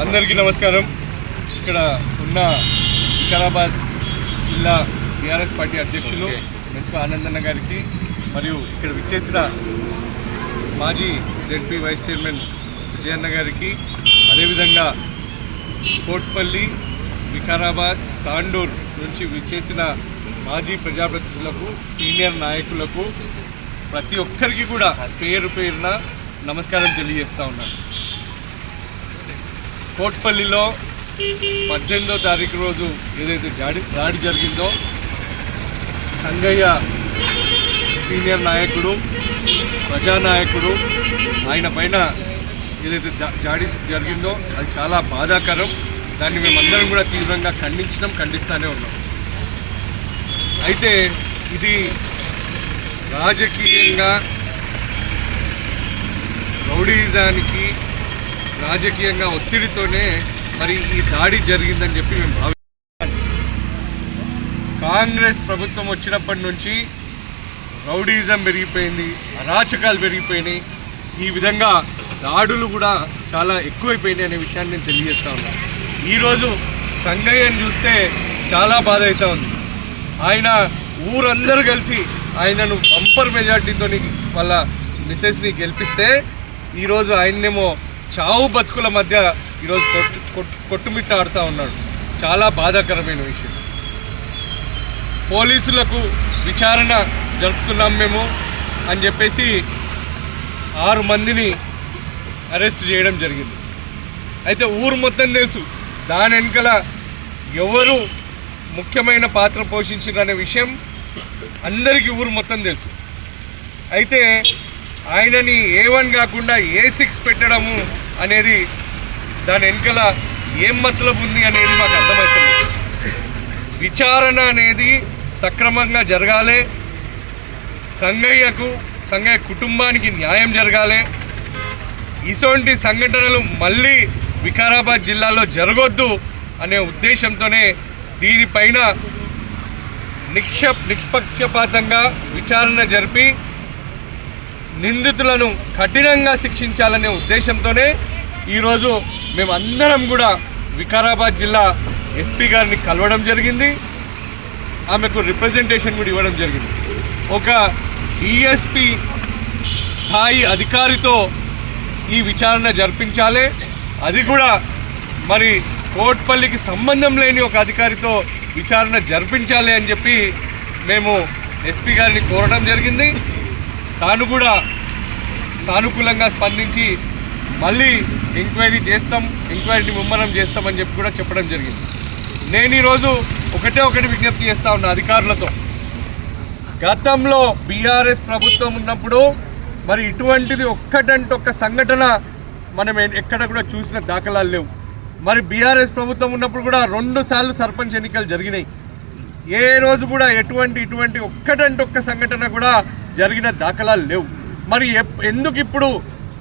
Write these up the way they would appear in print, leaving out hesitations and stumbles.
అందరికీ నమస్కారం. ఇక్కడ ఉన్న వికారాబాద్ జిల్లా టీఆర్ఎస్ పార్టీ అధ్యక్షులు మెతుకు ఆనందన్న గారికి మరియు ఇక్కడ విచ్చేసిన మాజీ జెడ్పీ వైస్ చైర్మన్ విజయన్న గారికి, అదేవిధంగా కోట్పల్లి, వికారాబాద్, తాండూర్ నుంచి విచ్చేసిన మాజీ ప్రజాప్రతినిధులకు, సీనియర్ నాయకులకు ప్రతి ఒక్కరికి కూడా పేరు పేరున నమస్కారం తెలియజేస్తూ ఉన్నాను. కోట్పల్లిలో 18వ తారీఖు రోజు ఏదైతే దాడి జరిగిందో, సంగయ్య సీనియర్ నాయకుడు, ప్రజానాయకుడు, ఆయన పైన ఏదైతే దాడి జరిగిందో అది చాలా బాధాకరం. దాన్ని మేమందరం కూడా తీవ్రంగా ఖండిస్తూనే ఉన్నాం. అయితే ఇది రాజకీయంగా రౌడీజానికి రాజకీయంగా ఒత్తిడితోనే మరి ఈ దాడి జరిగిందని చెప్పి మేము భావిస్తున్నాం. కాంగ్రెస్ ప్రభుత్వం వచ్చినప్పటి నుంచి రౌడీజం పెరిగిపోయింది, అరాచకాలు పెరిగిపోయినాయి, ఈ విధంగా దాడులు కూడా చాలా ఎక్కువైపోయినాయి అనే విషయాన్ని నేను తెలియజేస్తా ఉన్నాను. ఈరోజు సంగయ్యని చూస్తే చాలా బాధ అవుతూ ఉంది. ఆయన ఊరందరూ కలిసి ఆయనను బంపర్ మెజార్టీతో వాళ్ళ మిసెస్ని గెలిపిస్తే ఈరోజు ఆయన్నేమో చావు బతుకుల మధ్య ఈరోజు కొట్టుమిట్ట ఆడుతూ ఉన్నాడు. చాలా బాధాకరమైన విషయం. పోలీసులకు విచారణ జరుపుతున్నాం మేము అని చెప్పేసి 6 మందిని అరెస్ట్ చేయడం జరిగింది. అయితే ఊరు మొత్తం తెలుసు దాని వెనుకల ఎవరు ముఖ్యమైన పాత్ర పోషించారనే విషయం అందరికీ ఊరు మొత్తం తెలుసు. అయితే ఆయనని A1 కాకుండా A6 పెట్టడము అనేది దాని వెనుకల ఏం మతలబు ఉంది అనేది మాకు అర్థమవుతుంది. విచారణ అనేది సక్రమంగా జరగాలి, సంగయ్య కుటుంబానికి న్యాయం జరగాలి. ఇటువంటి సంఘటనలు మళ్ళీ వికారాబాద్ జిల్లాలో జరగొద్దు అనే ఉద్దేశంతోనే దీనిపైన నిష్పక్షపాతంగా విచారణ జరిపి నిందితులను కఠినంగా శిక్షించాలనే ఉద్దేశంతోనే ఈరోజు మేమందరం కూడా వికారాబాద్ జిల్లా ఎస్పీ గారిని కలవడం జరిగింది. ఆమెకు రిప్రజెంటేషన్ కూడా ఇవ్వడం జరిగింది. ఒక డిఎస్పీ స్థాయి అధికారితో ఈ విచారణ జరిపించాలి. అది కూడా మరి కోట్పల్లికి సంబంధం లేని ఒక అధికారితో విచారణ జరిపించాలి అని చెప్పి మేము ఎస్పీ గారిని కోరడం జరిగింది. తాను కూడా సానుకూలంగా స్పందించి మళ్ళీ ఎంక్వైరీని ముమ్మరం చేస్తామని చెప్పి కూడా చెప్పడం జరిగింది. నేను ఈరోజు ఒకటి విజ్ఞప్తి చేస్తూ ఉన్నా అధికారులతో. గతంలో బీఆర్ఎస్ ప్రభుత్వం ఉన్నప్పుడు మరి ఇటువంటిది ఒక్క సంఘటన మనం ఎక్కడ కూడా చూసిన దాఖలాలు లేవు. మరి బీఆర్ఎస్ ప్రభుత్వం ఉన్నప్పుడు కూడా 2 సార్లు సర్పంచ్ ఎన్నికలు జరిగినాయి. ఏ రోజు కూడా ఇటువంటి ఒక్క సంఘటన కూడా జరిగిన దాఖలాలు లేవు. మరి ఎందుకు ఇప్పుడు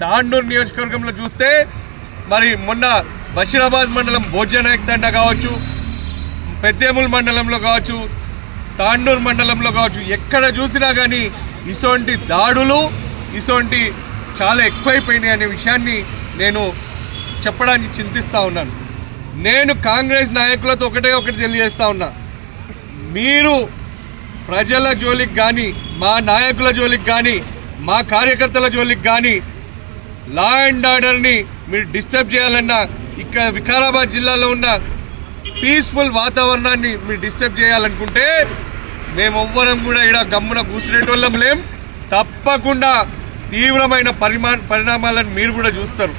తాండూరు నియోజకవర్గంలో చూస్తే మరి మొన్న బషీరాబాద్ మండలం భోజ్యనాయక్ తండా కావచ్చు, పెద్దేముల్ మండలంలో కావచ్చు, తాండూరు మండలంలో కావచ్చు, ఎక్కడ చూసినా కానీ ఇటువంటి దాడులు ఇటువంటి చాలా ఎక్కువైపోయినాయి అనే విషయాన్ని నేను చెప్పడానికి చింతిస్తూ ఉన్నాను. నేను కాంగ్రెస్ నాయకులతో ఒకటి తెలియజేస్తూ ఉన్నా. మీరు ప్రజల జోలికి కానీ, మా నాయకుల జోలికి కానీ, మా కార్యకర్తల జోలికి కానీ, లా అండ్ ఆర్డర్ని మీరు డిస్టర్బ్ చేయాలన్నా, ఇక్కడ వికారాబాద్ జిల్లాలో ఉన్న పీస్ఫుల్ వాతావరణాన్ని మీరు డిస్టర్బ్ చేయాలనుకుంటే మేమెవ్వరం కూడా ఇక్కడ గమ్మున కూర్చునేటోళ్ళం లేం. తప్పకుండా తీవ్రమైన పరిణామాలను మీరు కూడా చూస్తారు.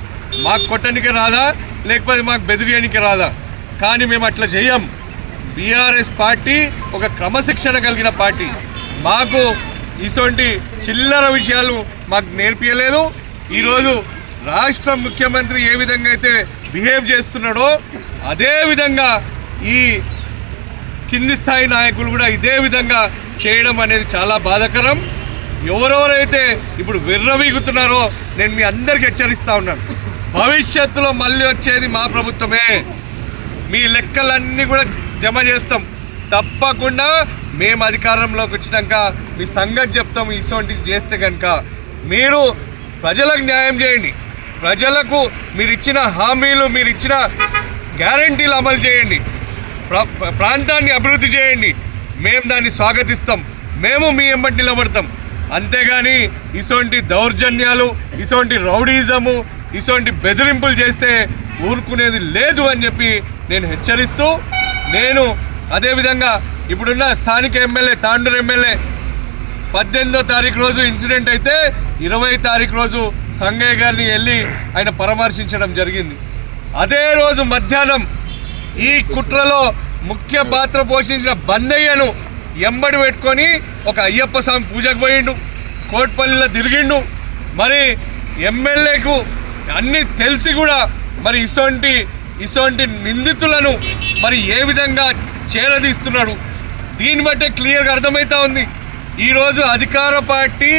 మాకు కొట్టడానికి రాదా, లేకపోతే మాకు బెదిరియడానికి రాదా, కానీ మేము అట్లా చేయం. బీఆర్ఎస్ పార్టీ ఒక క్రమశిక్షణ కలిగిన పార్టీ. మాకు ఇటువంటి చిల్లర విషయాలు మాకు నేర్పించలేదు. ఈరోజు రాష్ట్ర ముఖ్యమంత్రి ఏ విధంగా అయితే బిహేవ్ చేస్తున్నాడో అదే విధంగా ఈ కింది స్థాయి నాయకులు కూడా ఇదే విధంగా చేయడం అనేది చాలా బాధాకరం. ఎవరెవరైతే ఇప్పుడు విర్రవీగుతున్నారో నేను మీ అందరికీ హెచ్చరిస్తూ ఉన్నాను. భవిష్యత్తులో మళ్ళీ వచ్చేది మా ప్రభుత్వమే. మీ లెక్కలన్నీ కూడా జమ చేస్తాం. తప్పకుండా మేము అధికారంలోకి వచ్చినాక మీ సంగతి చెప్తాం. ఇటువంటివి చేస్తే కనుక మీరు ప్రజలకు న్యాయం చేయండి. ప్రజలకు మీరు ఇచ్చిన హామీలు, మీరు ఇచ్చిన గ్యారంటీలు అమలు చేయండి. ప్రాంతాన్ని అభివృద్ధి చేయండి. మేము దాన్ని స్వాగతిస్తాం. మేము మీ వెంబడి నిలబడతాం. అంతేగాని ఇటువంటి దౌర్జన్యాలు, ఇటువంటి రౌడీజము, ఇటువంటి బెదిరింపులు చేస్తే ఊరుకునేది లేదు అని చెప్పి నేను హెచ్చరిస్తూ, నేను అదేవిధంగా ఇప్పుడున్న స్థానిక ఎమ్మెల్యే, తాండూరు ఎమ్మెల్యే 18వ తారీఖు రోజు ఇన్సిడెంట్ అయితే 20వ తారీఖు రోజు సంగయ్య గారిని వెళ్ళి ఆయన పరామర్శించడం జరిగింది. అదే రోజు మధ్యాహ్నం ఈ కుట్రలో ముఖ్య పాత్ర పోషించిన బందయ్యను ఎంబడి పెట్టుకొని ఒక అయ్యప్ప స్వామి పూజకు పోయిండు, కోట్పల్లిలో తిరిగిండు. మరి ఎమ్మెల్యేకు అన్నీ తెలిసి కూడా మరి ఇటువంటి నిందితులను మరి ఏ విధంగా చేరదీస్తున్నాడు, దీన్ని బట్టే క్లియర్గా అర్థమవుతా ఉంది. ఈరోజు అధికార పార్టీ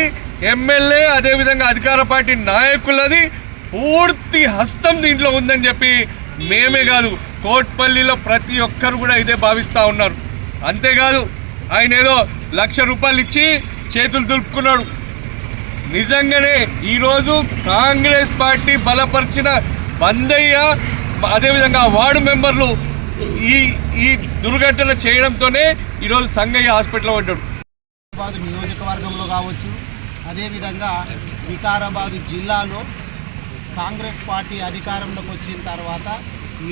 ఎమ్మెల్యే, అదేవిధంగా అధికార పార్టీ నాయకులది పూర్తి హస్తం దీంట్లో ఉందని చెప్పి మేమే కాదు, కోట్పల్లిలో ప్రతి ఒక్కరు కూడా ఇదే భావిస్తూ ఉన్నారు. అంతేకాదు ఆయన ఏదో ₹1,00,000 ఇచ్చి చేతులు దులుపుకున్నాడు. నిజంగానే ఈరోజు కాంగ్రెస్ పార్టీ బలపరిచిన బందయ్య, అదేవిధంగా వార్డు మెంబర్లు ఈ దుర్ఘటన చేయడంతోనే ఈరోజు సంగయ్య హాస్పిటల్లో పడ్డాడు. వికారాబాద్ నియోజకవర్గంలో కావచ్చు, అదేవిధంగా వికారాబాద్ జిల్లాలో కాంగ్రెస్ పార్టీ అధికారంలోకి వచ్చిన తర్వాత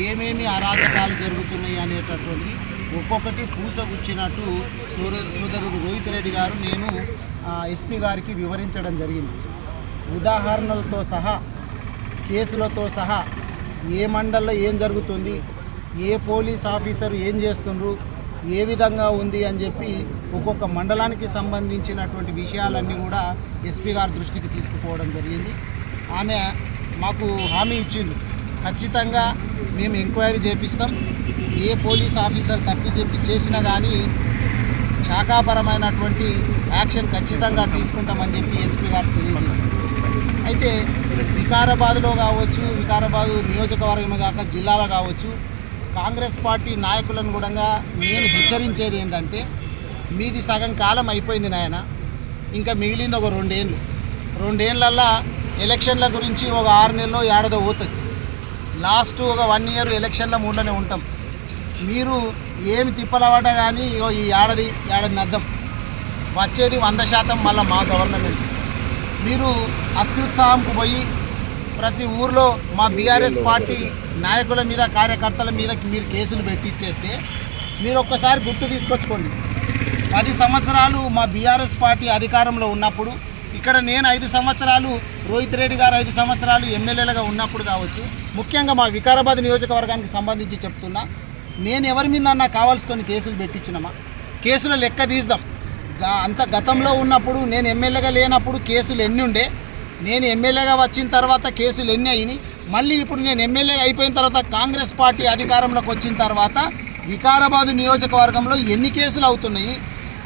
ఏమేమి అరాచకాలు జరుగుతున్నాయి అనేటటువంటిది ఒక్కొక్కటి పూసగుచ్చినట్టు సోదరుడు రోహిత్ రెడ్డి గారు నేను ఎస్పీ గారికి వివరించడం జరిగింది. ఉదాహరణలతో సహా, కేసులతో సహా, ఏ మండల్లో ఏం జరుగుతుంది, ఏ పోలీస్ ఆఫీసరు ఏం చేస్తుండ్రు, ఏ విధంగా ఉంది అని చెప్పి ఒక్కొక్క మండలానికి సంబంధించినటువంటి విషయాలన్నీ కూడా ఎస్పీ గారి దృష్టికి తీసుకుపోవడం జరిగింది. ఆమె మాకు హామీ ఇచ్చింది, ఖచ్చితంగా మేము ఎంక్వైరీ చేపిస్తాం, ఏ పోలీస్ ఆఫీసర్ చేసినా కానీ శాఖాపరమైనటువంటి యాక్షన్ ఖచ్చితంగా తీసుకుంటామని చెప్పి ఎస్పీ గారు తెలియజేశారు. అయితే వికారాబాద్లో కావచ్చు, వికారాబాద్ నియోజకవర్గమే కాక జిల్లాలో కావచ్చు, కాంగ్రెస్ పార్టీ నాయకులను కూడా నేను హెచ్చరించేది ఏంటంటే, మీది సగం కాలం అయిపోయింది నాయన, ఇంకా మిగిలింది ఒక 2 ఏళ్ళు. 2 ఏళ్ళల్లో ఎలక్షన్ల గురించి ఒక 6 నెలలో ఏడాదో పోతుంది. లాస్ట్ ఒక 1 ఇయర్ ఎలక్షన్ల మూడులోనే ఉంటాం. మీరు ఏమి తిప్పలవాడ కానీ ఈ ఏడాది అద్దం వచ్చేది 100% మళ్ళీ మా గవర్నమెంట్. మీరు అత్యుత్సాహంకు పోయి ప్రతి ఊర్లో మా బీఆర్ఎస్ పార్టీ నాయకుల మీద, కార్యకర్తల మీద మీరు కేసులు పెట్టించేస్తే మీరు ఒక్కసారి గుర్తు తీసుకొచ్చుకోండి. 10 సంవత్సరాలు మా బీఆర్ఎస్ పార్టీ అధికారంలో ఉన్నప్పుడు, ఇక్కడ నేను 5 సంవత్సరాలు, రోహిత్ రెడ్డి గారు 5 సంవత్సరాలు ఎమ్మెల్యేలుగా ఉన్నప్పుడు కావచ్చు, ముఖ్యంగా మా వికారాబాద్ నియోజకవర్గానికి సంబంధించి చెప్తున్నా, నేను ఎవరి మీద అన్నా కావాల్సుకొని కేసులు పెట్టించినమా? కేసుల లెక్క తీద్దాం. అంత గతంలో ఉన్నప్పుడు, నేను ఎమ్మెల్యేగా లేనప్పుడు కేసులు ఎన్ని ఉండే, నేను ఎమ్మెల్యేగా వచ్చిన తర్వాత కేసులు ఎన్ని అయినాయి, మళ్ళీ ఇప్పుడు నేను ఎమ్మెల్యే అయిపోయిన తర్వాత కాంగ్రెస్ పార్టీ అధికారంలోకి వచ్చిన తర్వాత వికారాబాద్ నియోజకవర్గంలో ఎన్ని కేసులు అవుతున్నాయి,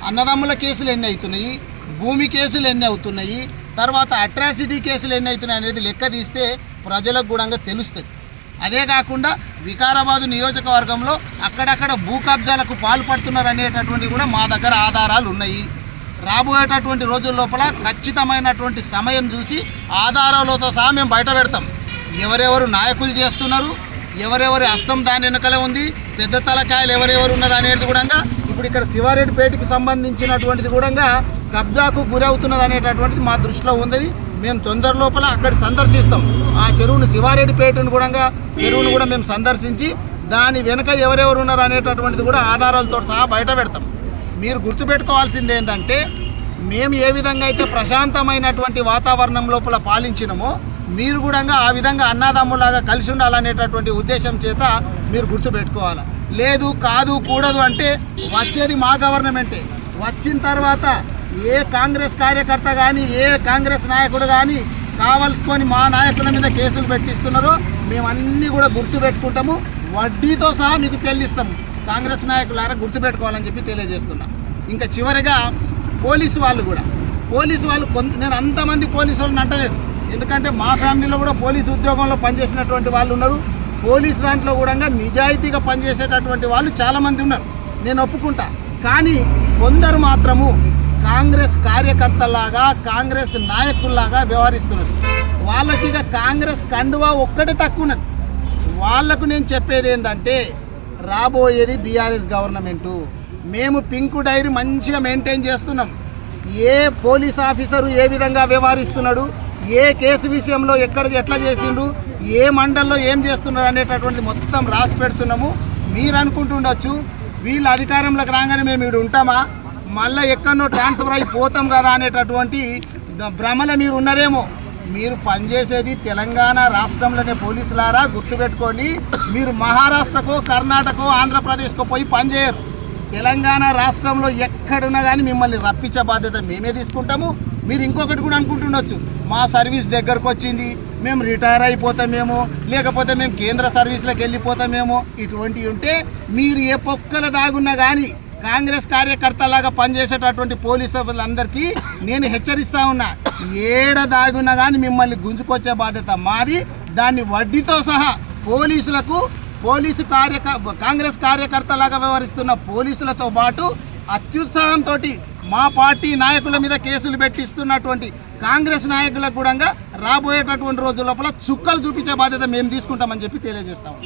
అన్నదమ్ముల కేసులు ఎన్ని అవుతున్నాయి, భూమి కేసులు ఎన్ని అవుతున్నాయి, తర్వాత అట్రాసిటీ కేసులు ఎన్ని అవుతున్నాయి అనేది లెక్క తీస్తే ప్రజలకు కూడా తెలుస్తుంది. అదే కాకుండా వికారాబాద్ నియోజకవర్గంలో అక్కడక్కడ భూ కబ్జాలకు పాల్పడుతున్నారు అనేటటువంటి కూడా మా దగ్గర ఆధారాలు ఉన్నాయి. రాబోయేటటువంటి రోజుల లోపల ఖచ్చితమైనటువంటి సమయం చూసి ఆధారాలతో సహా మేము బయట పెడతాం. ఎవరెవరు నాయకులు చేస్తున్నారు, ఎవరెవరి హస్తం దాని వెనుకలే ఉంది, పెద్ద తలకాయలు ఎవరెవరు ఉన్నారు అనేది కూడా ఇప్పుడు ఇక్కడ శివారెడ్డిపేటకి సంబంధించినటువంటిది కూడా కబ్జాకు గురవుతున్నది అనేటటువంటిది మా దృష్టిలో ఉంది. మేము తొందర లోపల అక్కడ సందర్శిస్తాం. ఆ చెరువును, శివారెడ్డిపేటను కూడా మేము సందర్శించి దాని వెనుక ఎవరెవరు ఉన్నారు అనేటటువంటిది కూడా ఆధారాలతో సహా బయట పెడతాం. మీరు గుర్తుపెట్టుకోవాల్సింది ఏంటంటే, మేము ఏ విధంగా అయితే ప్రశాంతమైనటువంటి వాతావరణం లోపల పాలించినమో మీరు కూడా ఆ విధంగా అన్నదమ్ములాగా కలిసి ఉండాలనేటటువంటి ఉద్దేశం చేత మీరు గుర్తుపెట్టుకోవాలి. లేదు, కాదు, కూడదు అంటే వచ్చేది మా గవర్నమెంటే. వచ్చిన తర్వాత ఏ కాంగ్రెస్ కార్యకర్త కానీ, ఏ కాంగ్రెస్ నాయకుడు కానీ కావలసుకొని మా నాయకుల మీద కేసులు పెట్టిస్తున్నారో మేమన్నీ కూడా గుర్తుపెట్టుకుంటాము, వడ్డీతో సహా మీకు చెల్లిస్తాము. కాంగ్రెస్ నాయకులారా గుర్తుపెట్టుకోవాలని చెప్పి తెలియజేస్తున్నాం. ఇంకా చివరిగా పోలీసు వాళ్ళు నేను అంతమంది పోలీసు వాళ్ళని అంటలేను, ఎందుకంటే మా ఫ్యామిలీలో కూడా పోలీసు ఉద్యోగంలో పనిచేసినటువంటి వాళ్ళు ఉన్నారు. పోలీసు దాంట్లో కూడా నిజాయితీగా పనిచేసేటటువంటి వాళ్ళు చాలామంది ఉన్నారు, నేను ఒప్పుకుంటా. కానీ కొందరు మాత్రము కాంగ్రెస్ కార్యకర్తలాగా కాంగ్రెస్ నాయకుల్లాగా వ్యవహరిస్తున్నారు. వాళ్ళకి ఇక కాంగ్రెస్ కండువా ఒక్కటే తక్కువ ఉన్నది. వాళ్లకు నేను చెప్పేది ఏంటంటే రాబోయేది బీఆర్ఎస్ గవర్నమెంటు. మేము పింక్ డైరీ మంచిగా మెయింటైన్ చేస్తున్నాం. ఏ పోలీస్ ఆఫీసరు ఏ విధంగా వ్యవహరిస్తున్నాడు, ఏ కేసు విషయంలో ఎట్లా చేసిండు, ఏ మండల్లో ఏం చేస్తున్నాడు అనేటటువంటిది మొత్తం రాసి పెడుతున్నాము. మీరు అనుకుంటుండొచ్చు వీళ్ళు అధికారంలోకి రాగానే మేము ఇక్కడ ఉంటామా, మళ్ళీ ఎక్కడనో ట్రాన్స్ఫర్ అయిపోతాం కదా అనేటటువంటి భ్రమలో మీరు ఉన్నారేమో. మీరు పనిచేసేది తెలంగాణ రాష్ట్రంలోనే. పోలీసులారా గుర్తుపెట్టుకోండి, మీరు మహారాష్ట్రకో కర్ణాటకో ఆంధ్రప్రదేశ్కో పోయి పనిచేయరు. తెలంగాణ రాష్ట్రంలో ఎక్కడున్నా కానీ మిమ్మల్ని రప్పించే బాధ్యత మేమే తీసుకుంటాము. మీరు ఇంకొకటి కూడా అనుకుంటుండొచ్చు, మా సర్వీస్ దగ్గరకు వచ్చింది, మేము రిటైర్ అయిపోతామేమో, లేకపోతే మేము కేంద్ర సర్వీస్లోకి వెళ్ళిపోతామేమో. ఇటువంటివి ఉంటే మీరు ఏ పొక్కల దాగున్నా కానీ కాంగ్రెస్ కార్యకర్తలాగా పనిచేసేటటువంటి పోలీసులందరికీ నేను హెచ్చరిస్తా ఉన్నా, ఏడ దాగున్నా కానీ మిమ్మల్ని గుంజుకొచ్చే బాధ్యత మాది. దాన్ని వడ్డీతో సహా పోలీసులకు, కాంగ్రెస్ కార్యకర్తలాగా వ్యవహరిస్తున్న పోలీసులతో పాటు అత్యుత్సాహంతో మా పార్టీ నాయకుల మీద కేసులు పెట్టిస్తున్నటువంటి కాంగ్రెస్ నాయకులకు కూడా రాబోయేటటువంటి రోజుల లోపల చుక్కలు చూపించే బాధ్యత మేము తీసుకుంటామని చెప్పి తెలియజేస్తాము.